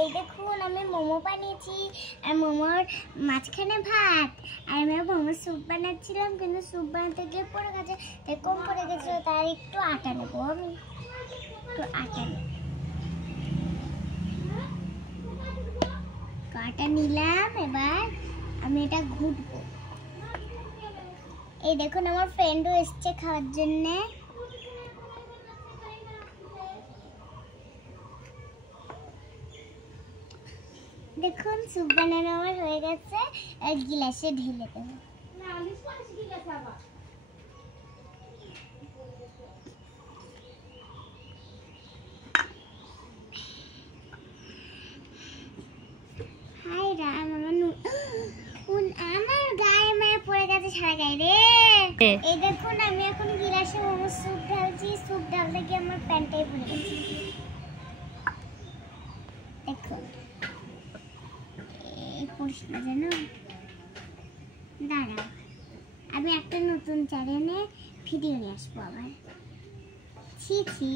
এই দেখুন আমি মোমো বানিয়েছি আর মোমোর মাঝখানে ভাত আর আমি মোমোর স্যুপ বানাচ্ছিলাম কিন্তু স্যুপ বানাতে গিয়ে পড়ে গেছে তাই কম পড়ে গেছিলো তার একটু আটা নেবো আমি একটু আটা নেব আটা নিলাম এবার আমি এটা ঘুটবো এই দেখুন আমার ফ্রেন্ডও এসছে খাওয়ার জন্য দেখুন স্যুপ বানানো আমার হয়ে গেছে আর গ্লাসে ঢেলে দেবো হাই রাম আমার গায়ে মায়ে পড়ে গেছে সারা গায়ে রে এই দেখুন আমি এখন গ্লাসে মোমো স্যুপ ঢালছি স্যুপ ঢালতে গিয়ে আমার প্যান্টাই পড়ে গেছে দেখুন পড়িস না জানো দাঁড়াও আমি একটা নতুন চ্যানেলে ভিডিও নিয়ে আসবো আবার ছি ছি